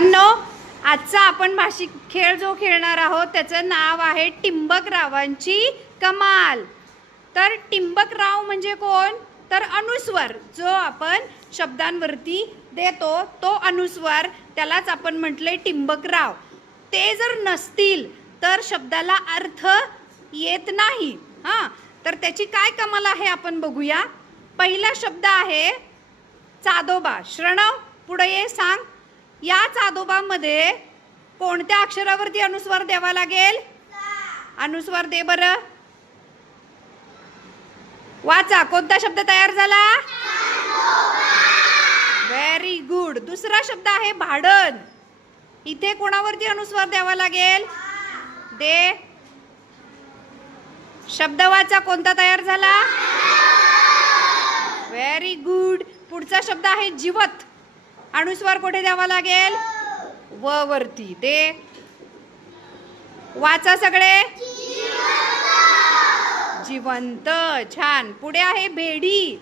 बाळांनो, आजचा आपण भाषिक खेळ जो खेळणार आहोत त्याचं नाव आहे टिंबकरावांची कमाल। तर टिंबकराव म्हणजे कोण? तर अनुस्वर जो आपण शब्दांवरती देतो तो अनुस्वर, त्यालाच आपण म्हटले टिंबकराव। ते जर नसतील तर शब्दाला अर्थ येत नाही। तर त्याची काय कमाल आहे आपण बघूया। पहिला शब्द आहे चादोबा। श्रणव पुढे ये, सांग या चादोबामध्ये कोणत्या अक्षरावरती अनुस्वार द्यावा लागेल? अनुस्वार दे बरं, वाचा। कोणता शब्द तयार झाला? Very good. दुसरा शब्द आहे भाडण। इथे कोणावरती अनुस्वार द्यावा लागेल? दे, शब्द वाचा। कोणता तयार झाला? Very good. पुढचा शब्द आहे जिवत। अनुस्वार कुठे द्यावा लागेल? व वरती। दे, वाचा सगळे। जिवंत, छान। पुढे आहे भेडी।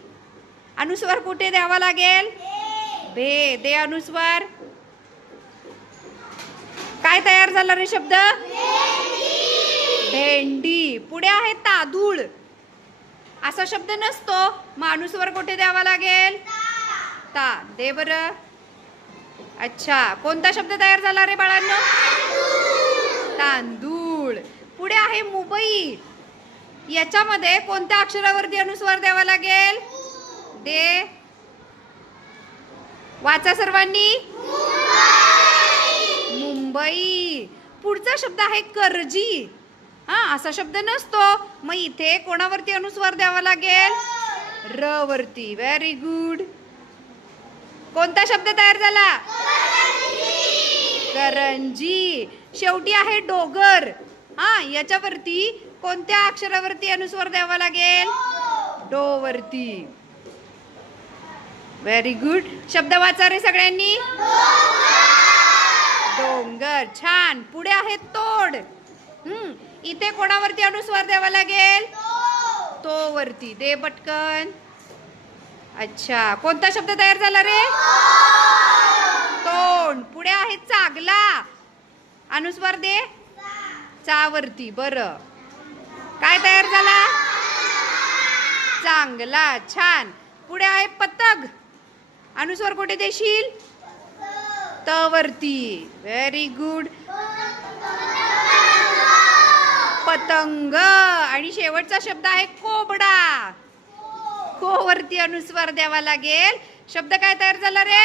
अनुस्वार कुठे द्यावा लागेल? भे, दे अनुस्वार। काय तयार झाला रे शब्द? भेंडी। पुढे आहे तांदूळ। असा शब्द नसतो, मग अनुस्वार कुठे द्यावा लागेल? ता, दे बरं। अच्छा, कोणता शब्द तयार झाला रे बाळांनो? तांदूळ। पुढे आहे मुंबई। याच्यामध्ये कोणत्या अक्षरावरती अनुस्वार द्यावा लागेल? दे, वाचा सर्वांनी। मुंबई। पुढचा शब्द आहे करजी। असा शब्द नसतो, मग इथे कोणावरती अनुस्वार द्यावा लागेल? र वरती। Very good. कोणता शब्द तयार झाला? करंजी। शेवटी आहे डोगर। याच्यावरती कोणत्या अक्षरावरती अनुस्वार द्यावा लागेल? डो वरती। Very good. शब्द वाचा रे सगळ्यांनी। डोंगर, छान। पुढे आहे तोड। इथे कोणावरती अनुस्वार द्यावा लागेल? तो वरती। दे पटकन। अच्छा, कोणता शब्द तयार झाला रे? तोंड। पुढे आहे चांगला। अनुस्वार दे, चा वरती। बरं, काय तयार झाला? चांगला, छान। पुढे आहे पतंग। अनुस्वार कुठे देशील? त वरती। Very good. पतंग। आणि शेवटचा शब्द आहे कोबडा। को वरती अनुस्वार द्यावा लागेल। शब्द काय तयार झाला रे?